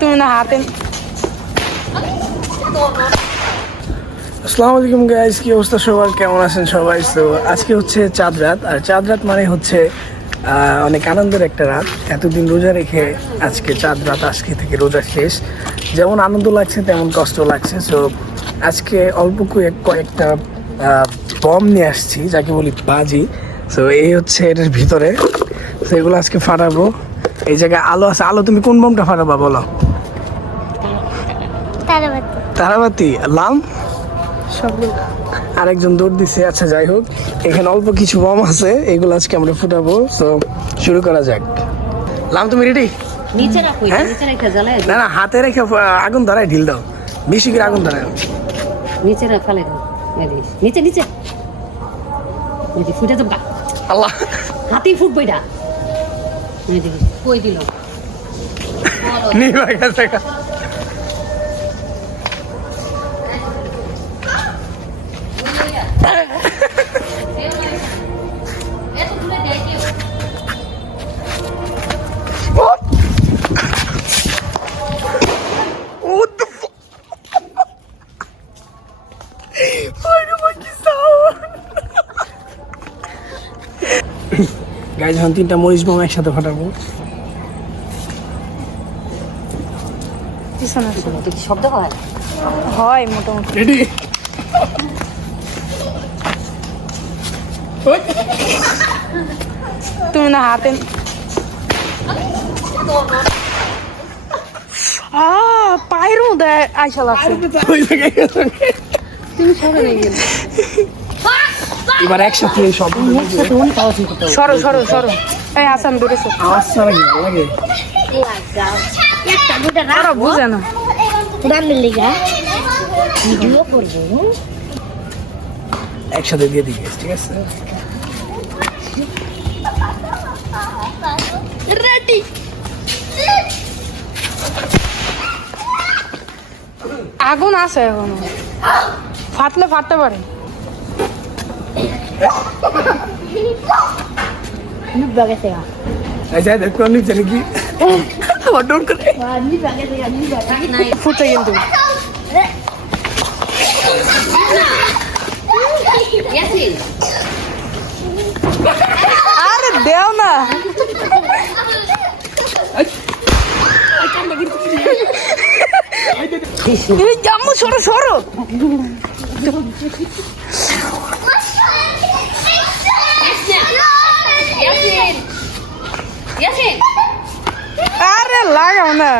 তুমি না হাতে। আসসালামু আলাইকুম গাইস, কি অবস্থা সবার, কেমন আছেন সবাই? তো আজকে হচ্ছে চাঁদ রাত, আর চাঁদ রাত মানে হচ্ছে অনেক আনন্দের একটা রাত। এতদিন রোজা রেখে আজকে চাঁদ রাত, আজকে থেকে রোজা শেষ। যেমন আনন্দ লাগছে তেমন কষ্ট লাগছে। সো আজকে অল্প কয়েকটা বম নিয়ে আসছি, যাকে বলি বাজি। সো এই হচ্ছে এটার ভিতরে, তো এগুলো আজকে ফাটাবো। এই জায়গায় আলো আছে। আলো, তুমি কোন বমটা ফাটাবা বলো? তারাবাতি। লাম আরেকজন দৌড় দিছে। আচ্ছা যাই হোক, এখানে অল্প কিছু বম আছে, এগুলো আজকে আমরা ফুটাবো। তো শুরু করা যাক। লাম, তুমি রেডি? নিচে রাখো, নিচে রেখে জ্বালায় না না, হাতে রেখে আগুন ধরায় ঢিল দাও, বেশি করে আগুন ধরায়। নিচে রাখ, ফেলে দাও নিচে নিচে নিচে ফুটে যাবে। আল্লাহ, হাতেই ফুটবে এটা। কই দিল নিভা গেছে। গাইজ, এখন 3টা মরিচ বোম একসাথে ফাটাবো। শব্দ হয় হয় মোটামুটি। রেডি? তুমি না হাতে। পায়ের মধ্যে আইসা লাগছে। তুমি সরে নেই গেলে এবার একসাথে সব সরো সরো সরো। এই আসাম দূরে সরো। আওয়াজ ছাড়া কি ভালো লাগে? আরো বুঝে না। একসাথে দিয়ে দিই, ঠিক আছে? রেডি। আগুন আছে এখনো, ফাটলে ফাটতে পারে। আচ্ছা দেখো, নিচে নাকি অর্ডার করে ফুটে কিন্তু। আরে দেও না। জাম্মু সরো সরো। আরে লাগাও না,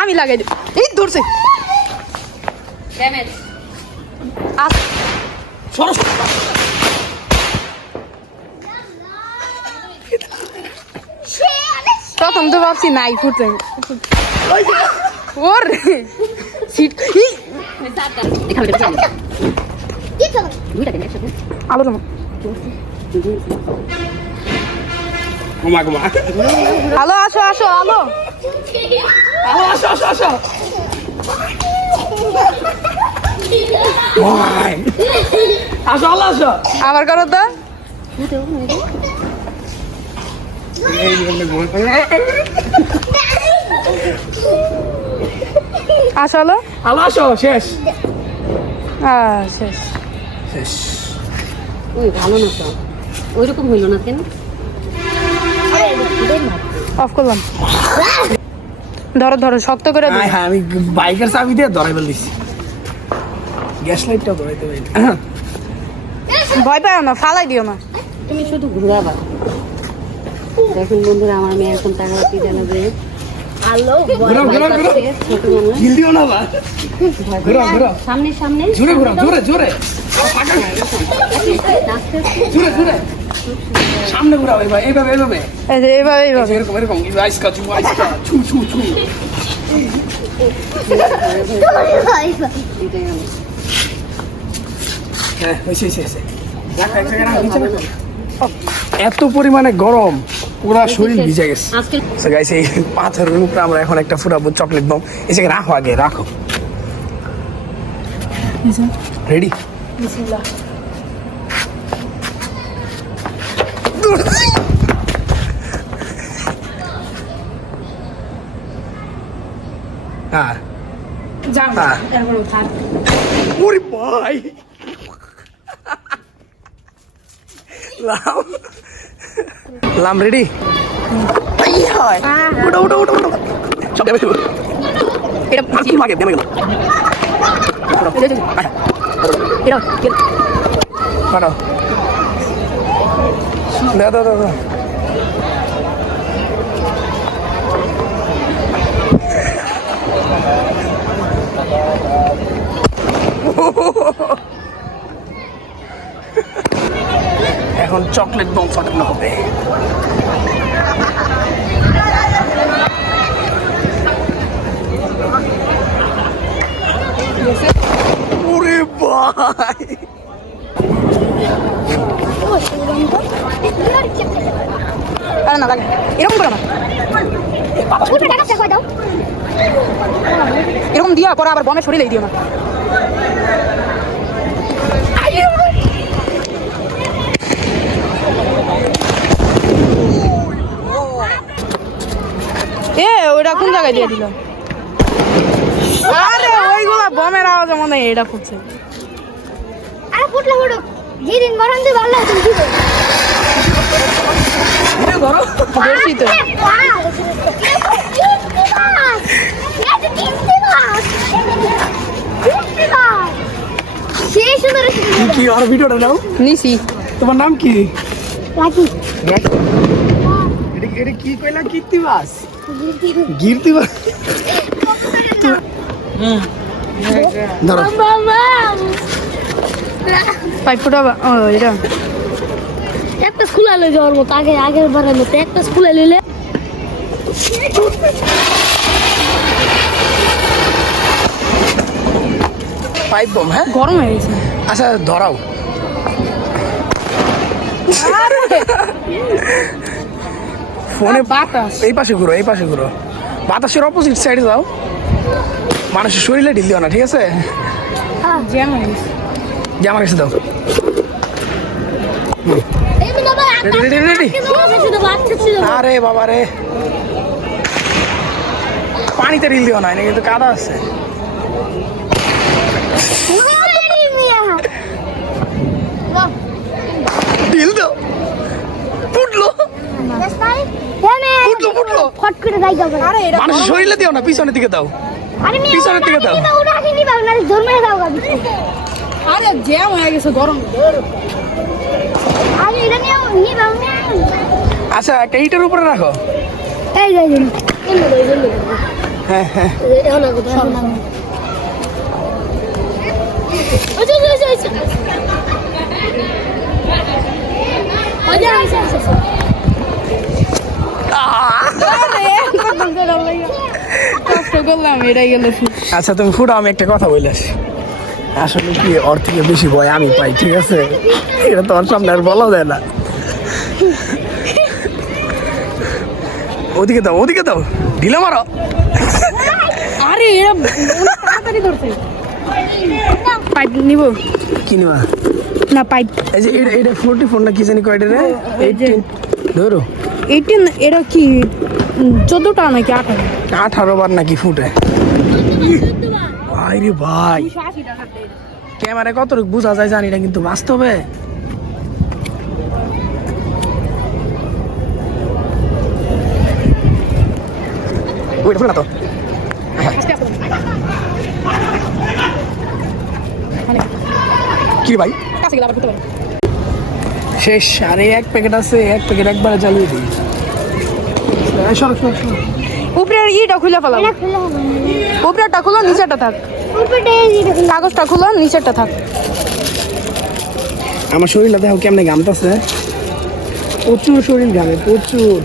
আমি লাগাই দেব। এই ধরছে। প্রথম তো ভাবছি নাই ফুটে। ওর সিট আলো জমা। হ্যালো, আসো আসো। আলো আসো আসো আসো। আসো আলো আসো। আবার করো তো। আসো আলো। আলো আসো। শেষ শেষ শেষ। ওই ভালো না তো, ওইরকম হইলো না কেন? অফ করলাম। ধরো ধরো, শক্ত করে ধরো। হ্যাঁ, আমি বাইকের চাবি দিয়ে ধরাই ফেলছি। গ্যাস লাইটটা ধরাইতে পারি। ভয় পাও না, ফালাই দিও না। তুমি শুধু ঘুরাবা। দেখুন বন্ধুরা, আমার মেয়ে এখন টাকাটি জানাবে। ঘুরো ঘুরো ঘুরো, ঢিল দিও না বা। ঘুরো ঘুরো, সামনে সামনে জোরে ঘুরো, জোরে জোরে জোরে জোরে। সামনে ঘুরাও, এইভাবে এইভাবে এইভাবে। এই যে এইভাবে এইভাবে। এরকম এরকম, আইসকা ছু আইসকা ছু ছু ছু। হ্যাঁ, হয়েছে হয়েছে। এত পরিমাণে গরম, পুরো শরীর ভিজে গেছে। So guys, এই পাথরের উপরে আমরা এখন একটা ফুটাবো চকলেট বম। এই জায়গায় রাখো, আগে রাখো। রেডি? বিসমিল্লাহ। হ্যাঁ যাও হ্যাঁ। এরপর থাক ওরে ভাই লাম লাম রেডি হয় উঠো উঠো উঠো উঠো সব দেবে শুরু এটা আর কি লাগে দেবে গেল এটা পাঠাও দাও দাও দাও দাও এখন চকলেট বম ফাটানো হবে ওরে ভাই আরে না লাগে এরকম করো না এরকম দিয়া পরে আবার বনের শরীরেই দিও না এ ওটা কোন জায়গায় দিয়ে দিল আরে ওইগুলা বমের আওয়াজ মনে হয় এটা ফুটছে আরে ফুটলে ফুটুক যেদিন গরম দিয়ে ভালো তুমি দিবে বেশি তো শেষ ধরে কি আর ভিডিওটা নাও নিছি তোমার নাম কি রাখি এটা কি কইলা কীর্তিবাস কীর্তিবাস ধরো বাবা পাইপ ফুটা এটা একটা স্কুলে লই যাওয়ার মতো আগের বারের মতো একটা স্কুলে লইলে পাইপ বম হ্যাঁ গরম হয়ে গেছে আচ্ছা ধরাও ফোনে বাতাস এই পাশে ঘুরো এই পাশে ঘুরো বাতাসের অপোজিট সাইডে যাও মানুষের শরীরে ঢিল দিও না ঠিক আছে জ্যাম হয়ে গেছে যে আমার কাছে দাও এই তো বাবা রেডি রেডি রেডি ছিল আরে বাবা রে পানিতে ঢিল দিও না এটা কিন্তু কাদা আছে ঢিল দাও ফুটলো ফুটলো ফুটলো ফট করে গাই যাবে আরে এটা মানুষের শরীরে দিও না পিছনের দিকে দাও আরে মিয়া পিছনের দিকে দাও ওটা কিনি বাবা না ধর্মে দাও গাবি আরে জ্যাম হয়ে গেছে গরম আরে এটা নিয়ে নি বাবা না আচ্ছা একটা ইটের উপরে রাখো এই যাই দিন হ্যাঁ হ্যাঁ এখন আগো ধর না ওই কষ্ট করলাম এটাই গেল আচ্ছা তুমি ফুটো আমি একটা কথা বলে আসি আসলে কি ওর থেকে বেশি ভয় আমি পাই ঠিক আছে এটা তোমার সামনে আর বলা যায় না ওদিকে দাও ঢিলে মারো আরে এরা অনেক তাড়াতাড়ি ধরছে পাইপ নিব কি নিবা না পাইপ এই যে এটা 44 না কি জানি কয়টা রে 18 ধরো 18 এটা কি 14টা নাকি 18 18 বার নাকি ফুটে ভাই রে ভাই ক্যামেরা কতটুকু বোঝা যায় জানি না কিন্তু বাস্তবে ওইটা ফুল না তো কি ভাই কাছে গেলে আবার ঢুকতে পারে শেষ আরে এক প্যাকেট আছে এক প্যাকেট একবারে চালিয়ে দিই সরো উপরে ইটা খুলে ফেলাম এটা খুলে হবে উপরেটা খুলো নিচেরটা থাক উপরে দিয়ে কাগজটা খুলো নিচেরটা থাক আমার শরীরটা দেখো কেমনে ঘামতেছে প্রচুর শরীর ঘামে প্রচুর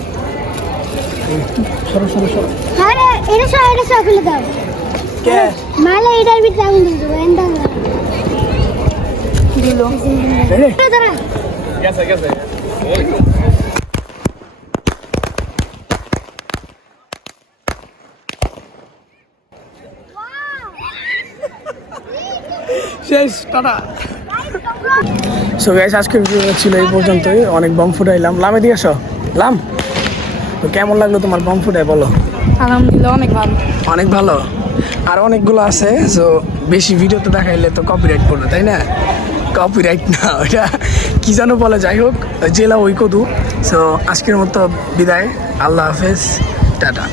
সরো আরে এটা সব খুলে দাও কে মালা এটার ভিতরে আগুন দিতে হবে এন্ডা দিল দাঁড়া গেছে শেষ টাটা সো গাইস আজকের ভিডিও ছিল এই পর্যন্তই অনেক বম ফুটাইলাম লামে দিয়ে আসো লাম তো কেমন লাগলো তোমার বম ফুটাই বলো আলহামদুলিল্লাহ অনেক ভালো অনেক ভালো আর অনেকগুলো আছে, সো বেশি ভিডিওতে দেখাইলে তো কপিরাইট পড়বে, তাই না? কপিরাইট না, ওটা কি যেন বলে, যাই হোক জেলা ওই কদু। সো আজকের মতো বিদায়, আল্লাহ হাফেজ, টাটা।